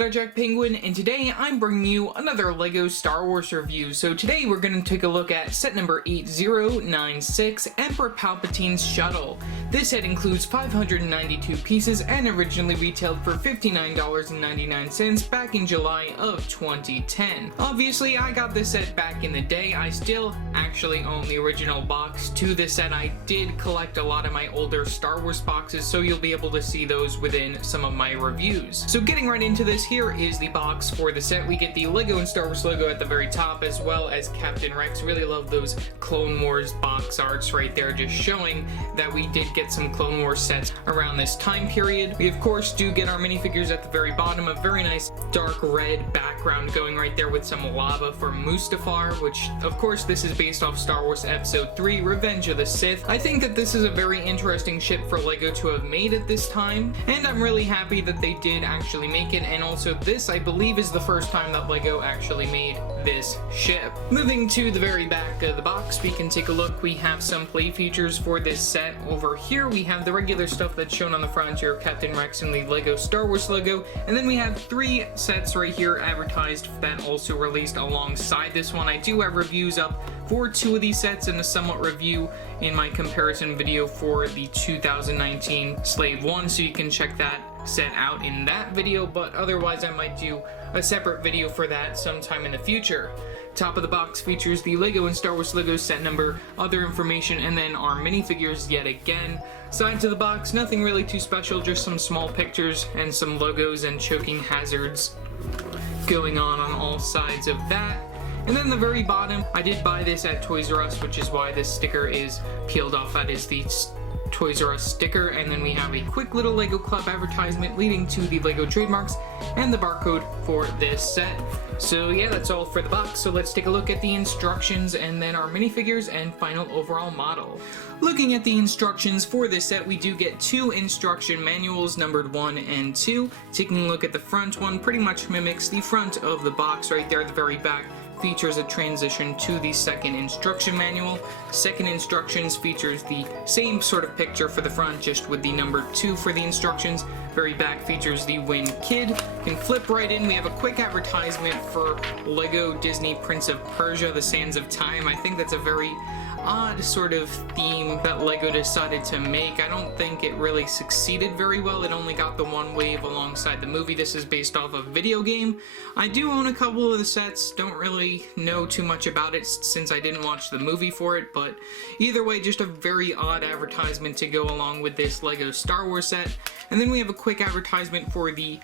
Jedi Jack Penguin, and today I'm bringing you another LEGO Star Wars review. So today we're going to take a look at set number 8096, Emperor Palpatine's Shuttle. This set includes 592 pieces and originally retailed for $59.99 back in July of 2010. Obviously, I got this set back in the day. I still actually own the original box to this set. I did collect a lot of my older Star Wars boxes, so you'll be able to see those within some of my reviews. So getting right into this, here is the box for the set. We get the LEGO and Star Wars logo at the very top, as well as Captain Rex. Really love those Clone Wars box arts right there, just showing that we did get some Clone Wars sets around this time period. We of course do get our minifigures at the very bottom, a very nice dark red background going right there with some lava for Mustafar, which of course this is based off Star Wars Episode 3, Revenge of the Sith. I think that this is a very interesting ship for LEGO to have made at this time, and I'm really happy that they did actually make it, and also this I believe is the first time that LEGO actually made this ship. Moving to the very back of the box, we can take a look. We have some play features for this set. Over here we have the regular stuff that's shown on the front, your Captain Rex and the LEGO Star Wars logo, and then we have 3 sets right here advertised that also released alongside this one. I do have reviews up for 2 of these sets and a somewhat review in my comparison video for the 2019 Slave 1, so you can check that set out in that video, but otherwise I might do a separate video for that sometime in the future. Top of the box features the LEGO and Star Wars logo, set number, other information, and then our minifigures yet again. Side to the box, nothing really too special, just some small pictures and some logos and choking hazards going on all sides of that. And then the very bottom, I did buy this at Toys R Us, which is why this sticker is peeled off. That is the Toys R Us sticker, and then we have a quick little LEGO Club advertisement leading to the LEGO trademarks and the barcode for this set. So yeah, that's all for the box, so let's take a look at the instructions and then our minifigures and final overall model. Looking at the instructions for this set, we do get 2 instruction manuals, numbered 1 and 2. Taking a look at the front one, pretty much mimics the front of the box right there at the very back. Features a transition to the second instruction manual. Second instructions features the same sort of picture for the front, just with the number 2 for the instructions. Very back features the Win Kid. Can flip right in. We have a quick advertisement for LEGO Disney Prince of Persia: The Sands of Time. I think that's a very odd sort of theme that LEGO decided to make. I don't think it really succeeded very well. It only got the one wave alongside the movie. This is based off a video game. I do own a couple of the sets, don't really know too much about it since I didn't watch the movie for it, but either way, just a very odd advertisement to go along with this LEGO Star Wars set. And then we have a quick advertisement for the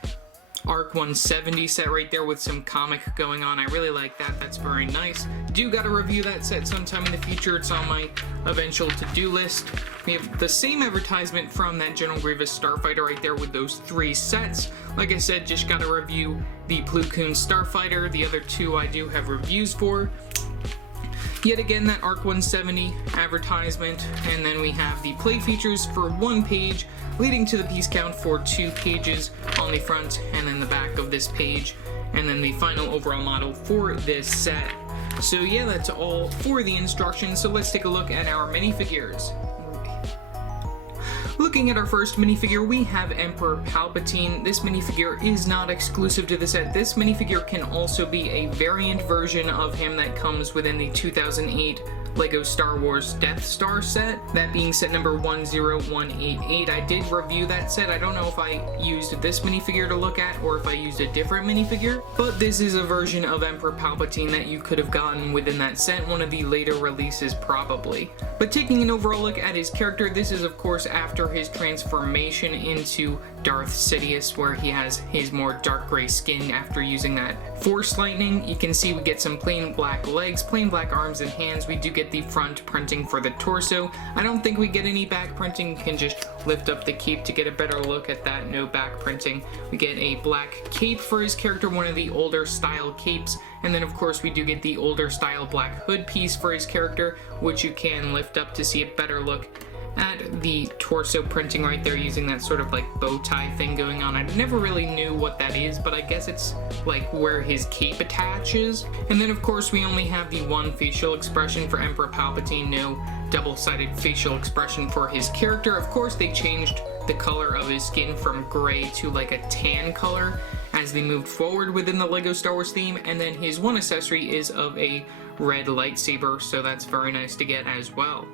Arc 170 set right there with some comic going on. I really like that. That's very nice. Do gotta review that set sometime in the future. It's on my eventual to-do list. We have the same advertisement from that General Grievous Starfighter right there with those 3 sets. Like I said, just gotta review the Plo Koon Starfighter. The other 2 I do have reviews for. Yet again, that Arc 170 advertisement, and then we have the play features for 1 page, leading to the piece count for 2 pages on the front and then the back of this page, and then the final overall model for this set. So yeah, that's all for the instructions, so let's take a look at our minifigures. Looking at our first minifigure, we have Emperor Palpatine. This minifigure is not exclusive to the set. This minifigure can also be a variant version of him that comes within the 2008 LEGO Star Wars Death Star set, that being set number 10188. I did review that set. I don't know if I used this minifigure to look at or if I used a different minifigure, but this is a version of Emperor Palpatine that you could have gotten within that set, one of the later releases probably. But taking an overall look at his character, this is of course after his transformation into Darth Sidious, where he has his more dark gray skin after using that Force Lightning. You can see we get some plain black legs, plain black arms and hands. We do get the front printing for the torso. I don't think we get any back printing. You can just lift up the cape to get a better look at that. No back printing. We get a black cape for his character, one of the older style capes, and then of course we do get the older style black hood piece for his character, which you can lift up to see a better look at the torso printing right there, using that sort of like bow tie thing going on. I never really knew what that is, but I guess it's like where his cape attaches. And then of course we only have the 1 facial expression for Emperor Palpatine, no double-sided facial expression for his character. Of course they changed the color of his skin from gray to like a tan color as they moved forward within the LEGO Star Wars theme, and then his one accessory is of a red lightsaber, so that's very nice to get as well.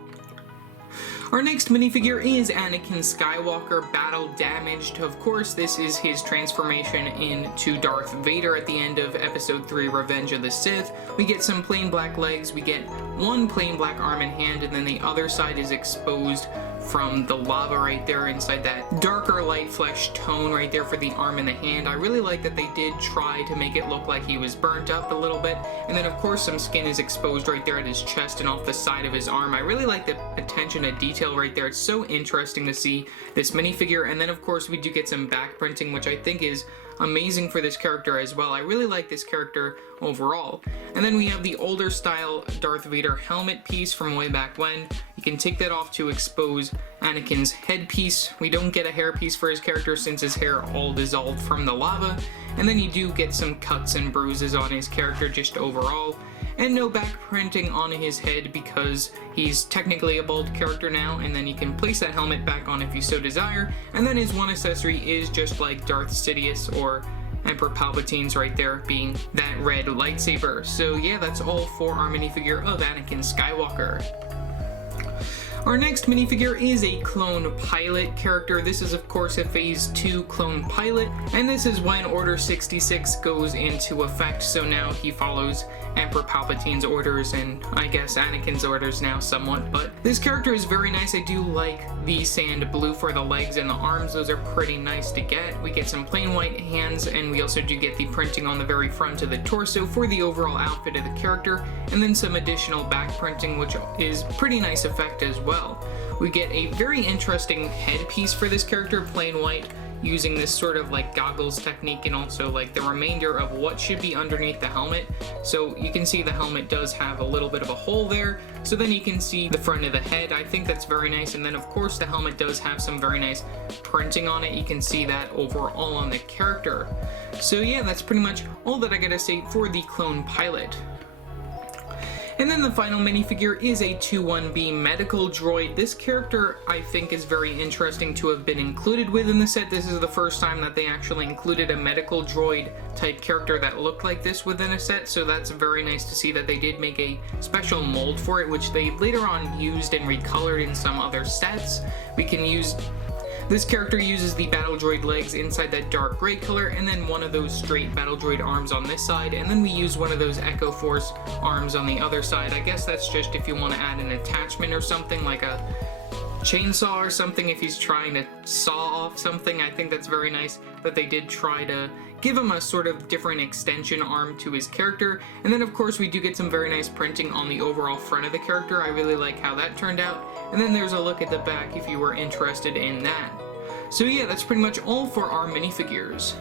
Our next minifigure is Anakin Skywalker, Battle Damaged. Of course, this is his transformation into Darth Vader at the end of Episode 3, Revenge of the Sith. We get some plain black legs, we get one plain black arm and hand, and then the other side is exposed from the lava right there inside that darker light flesh tone right there for the arm and the hand. I really like that they did try to make it look like he was burnt up a little bit, and then of course some skin is exposed right there at his chest and off the side of his arm. I really like the attention to detail right there. It's so interesting to see this minifigure, and then of course we do get some back printing, which I think is amazing for this character as well. I really like this character overall. And then we have the older style Darth Vader helmet piece from way back when. You can take that off to expose Anakin's headpiece. We don't get a hair piece for his character since his hair all dissolved from the lava. And then you do get some cuts and bruises on his character just overall. And no back printing on his head because he's technically a bald character now, and then you can place that helmet back on if you so desire. And then his one accessory is just like Darth Sidious or Emperor Palpatine's right there, being that red lightsaber. So yeah, that's all for our minifigure of Anakin Skywalker. Our next minifigure is a clone pilot character. This is of course a Phase 2 clone pilot, and this is when Order 66 goes into effect, so now he follows Emperor Palpatine's orders, and I guess Anakin's orders now somewhat, but this character is very nice. I do like the sand blue for the legs and the arms. Those are pretty nice to get. We get some plain white hands, and we also do get the printing on the very front of the torso for the overall outfit of the character, and then some additional back printing, which is pretty nice effect as well. We get a very interesting headpiece for this character, plain white, using this sort of like goggles technique, and also like the remainder of what should be underneath the helmet. So you can see the helmet does have a little bit of a hole there, so then you can see the front of the head. I think that's very nice. And then of course the helmet does have some very nice printing on it. You can see that overall on the character. So yeah, that's pretty much all that I gotta say for the clone pilot. And then the final minifigure is a 2-1B medical droid. This character I think is very interesting to have been included within the set. This is the first time that they actually included a medical droid type character that looked like this within a set, so that's very nice to see that they did make a special mold for it, which they later on used and recolored in some other sets. This character uses the battle droid legs inside that dark gray color, and then one of those straight battle droid arms on this side, and then we use one of those Echo Force arms on the other side. I guess that's just if you want to add an attachment or something, like a chainsaw or something if he's trying to saw off something. I think that's very nice that they did try to give him a sort of different extension arm to his character. And then of course we do get some very nice printing on the overall front of the character. I really like how that turned out. And then there's a look at the back if you were interested in that. So yeah, that's pretty much all for our minifigures.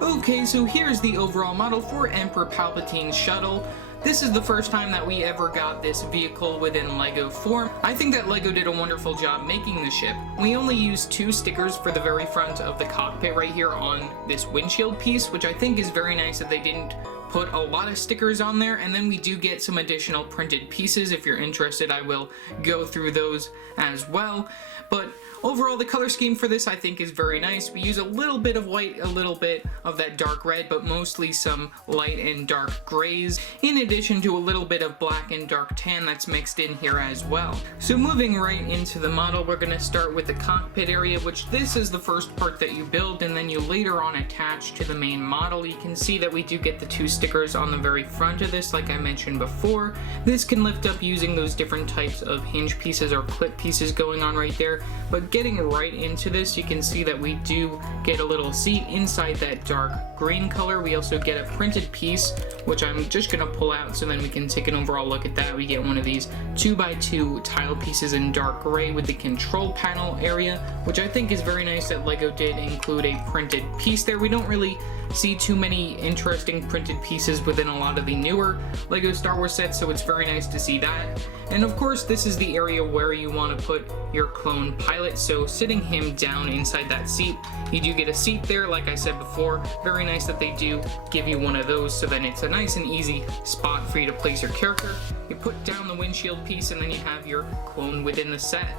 Okay, so here's the overall model for Emperor Palpatine's shuttle. This is the first time that we ever got this vehicle within LEGO form. I think that LEGO did a wonderful job making the ship. We only used 2 stickers for the very front of the cockpit right here on this windshield piece, which I think is very nice that they didn't put a lot of stickers on there. And then we do get some additional printed pieces. If you're interested, I will go through those as well. But overall, the color scheme for this I think is very nice. We use a little bit of white, a little bit of that dark red, but mostly some light and dark grays, in addition to a little bit of black and dark tan that's mixed in here as well. So moving right into the model, we're going to start with the cockpit area, which this is the first part that you build, and then you later on attach to the main model. You can see that we do get the 2 stickers on the very front of this, like I mentioned before. This can lift up using those different types of hinge pieces or clip pieces going on right there. But getting right into this, you can see that we do get a little seat inside that dark green color. We also get a printed piece, which I'm just going to pull out so then we can take an overall look at that. We get one of these 2x2 tile pieces in dark gray with the control panel area, which I think is very nice that LEGO did include a printed piece there. We don't really see too many interesting printed pieces within a lot of the newer LEGO Star Wars sets, so it's very nice to see that. And of course, this is the area where you want to put your clone pilot, so sitting him down inside that seat, you do get a seat there, like I said before. Very nice that they do give you one of those, so then it's a nice and easy spot for you to place your character. You put down the windshield piece, and then you have your clone within the set.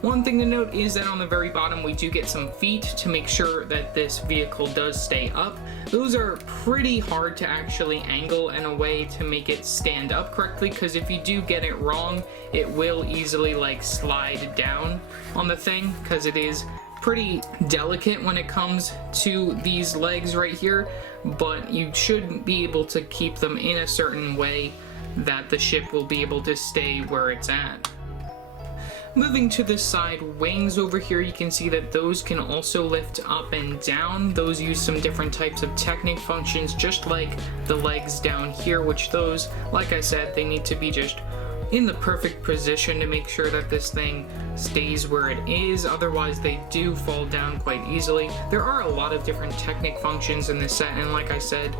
One thing to note is that on the very bottom we do get some feet to make sure that this vehicle does stay up. Those are pretty hard to actually angle in a way to make it stand up correctly, because if you do get it wrong, it will easily like slide down on the thing, because it is pretty delicate when it comes to these legs right here, but you should be able to keep them in a certain way that the ship will be able to stay where it's at. Moving to the side wings over here, you can see that those can also lift up and down. Those use some different types of Technic functions, just like the legs down here, which those, like I said, they need to be just in the perfect position to make sure that this thing stays where it is, otherwise they do fall down quite easily. There are a lot of different Technic functions in this set, and like I said,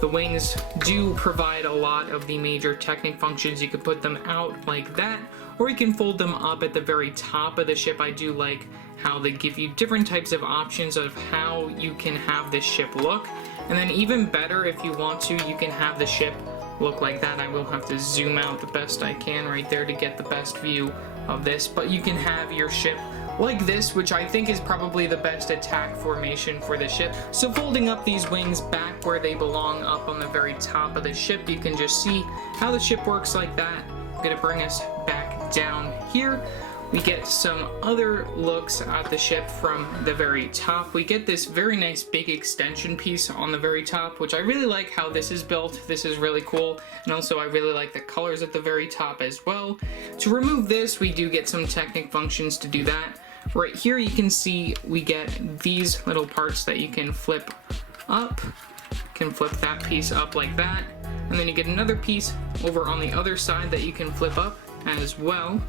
the wings do provide a lot of the major Technic functions. You can put them out like that, or you can fold them up at the very top of the ship. I do like how they give you different types of options of how you can have this ship look, and then even better, if you want to, you can have the ship look like that. I will have to zoom out the best I can right there to get the best view of this, but you can have your ship like this, which I think is probably the best attack formation for the ship. So folding up these wings back where they belong up on the very top of the ship, you can just see how the ship works like that. I'm gonna bring us back down here. We get some other looks at the ship from the very top. We get this very nice big extension piece on the very top, which I really like how this is built. This is really cool, and also I really like the colors at the very top as well. To remove this, we do get some Technic functions to do that. Right here you can see we get these little parts that you can flip up. You can flip that piece up like that, and then you get another piece over on the other side that you can flip up as well.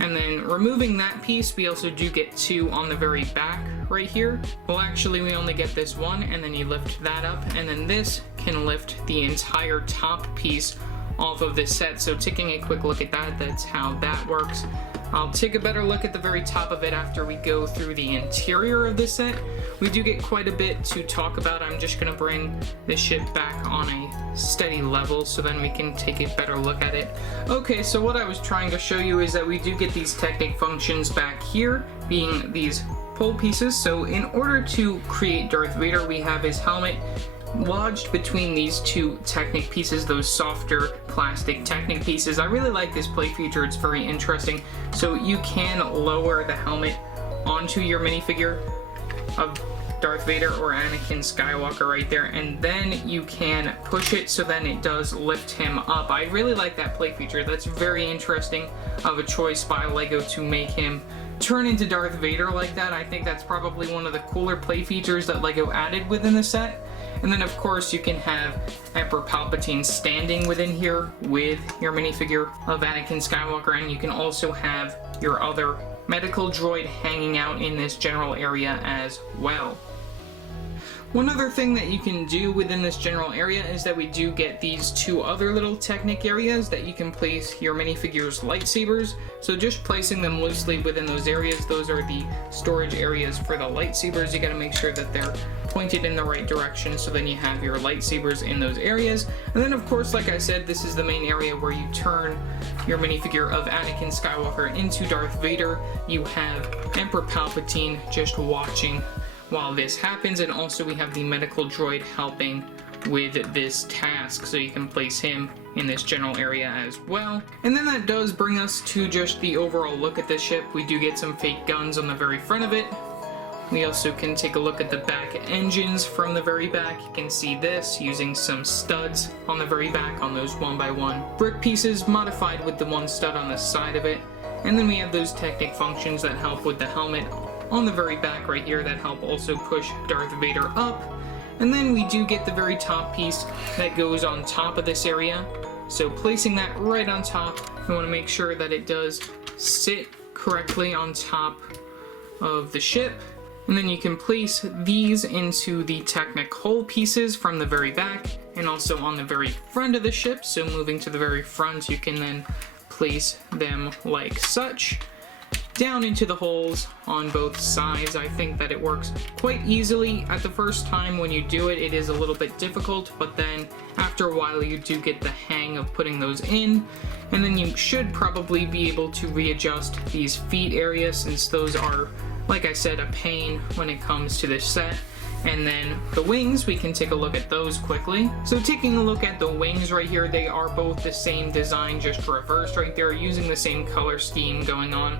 And then removing that piece, we also do get two on the very back right here. Well, actually we only get this one, and then you lift that up, and then this can lift the entire top piece off of this set. So taking a quick look at that, that's how that works. I'll take a better look at the very top of it after we go through the interior of the set. We do get quite a bit to talk about. I'm just gonna bring the ship back on a steady level so then we can take a better look at it. Okay, so what I was trying to show you is that we do get these Technic functions back here, being these pole pieces. So in order to create Darth Vader, we have his helmet lodged between these two Technic pieces, those softer plastic Technic pieces. I really like this play feature, it's very interesting. So you can lower the helmet onto your minifigure of Darth Vader or Anakin Skywalker right there, and then you can push it so then it does lift him up. I really like that play feature. That's very interesting of a choice by LEGO to make him turn into Darth Vader like that. I think that's probably one of the cooler play features that LEGO added within the set. And then of course you can have Emperor Palpatine standing within here with your minifigure of Anakin Skywalker, and you can also have your other medical droid hanging out in this general area as well. One other thing that you can do within this general area is that we do get these two other little Technic areas that you can place your minifigure's lightsabers. So just placing them loosely within those areas, those are the storage areas for the lightsabers. You gotta make sure that they're pointed in the right direction, so then you have your lightsabers in those areas. And then of course, like I said, this is the main area where you turn your minifigure of Anakin Skywalker into Darth Vader. You have Emperor Palpatine just watching while this happens, and also we have the medical droid helping with this task, so you can place him in this general area as well. And then that does bring us to just the overall look at the ship. We do get some fake guns on the very front of it. We also can take a look at the back engines from the very back. You can see this using some studs on the very back on those 1x1 brick pieces, modified with the one stud on the side of it. And then we have those Technic functions that help with the helmet on the very back right here that help also push Darth Vader up. And then we do get the very top piece that goes on top of this area. So placing that right on top, we want to make sure that it does sit correctly on top of the ship. And then you can place these into the Technic hull pieces from the very back and also on the very front of the ship. So moving to the very front, you can then place them like such. down into the holes on both sides. I think that it works quite easily. At the first time when you do it, it is a little bit difficult, but then after a while you do get the hang of putting those in, and then you should probably be able to readjust these feet areas, since those are, like I said, a pain when it comes to this set. And then the wings, we can take a look at those quickly. So taking a look at the wings right here, they are both the same design, just reversed right there, using the same color scheme going on.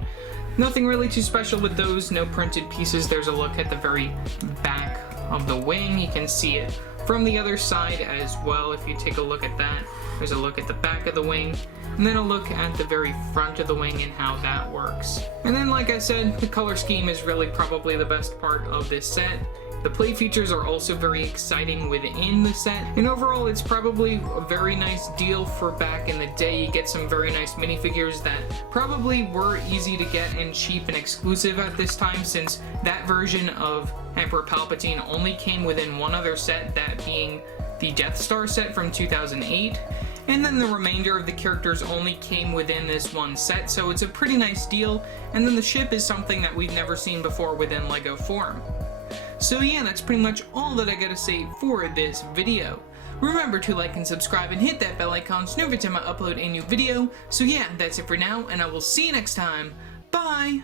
Nothing really too special with those, no printed pieces. There's a look at the very back of the wing. You can see it from the other side as well. If you take a look at that, there's a look at the back of the wing, and then a look at the very front of the wing and how that works. And then, like I said, the color scheme is really probably the best part of this set. The play features are also very exciting within the set, and overall it's probably a very nice deal for back in the day. You get some very nice minifigures that probably were easy to get and cheap and exclusive at this time, since that version of Emperor Palpatine only came within one other set, that being the Death Star set from 2008. And then the remainder of the characters only came within this one set, so it's a pretty nice deal. And then the ship is something that we've never seen before within LEGO form. So yeah, that's pretty much all that I gotta say for this video. Remember to like and subscribe and hit that bell icon so every time I upload a new video. So yeah, that's it for now, and I will see you next time. Bye!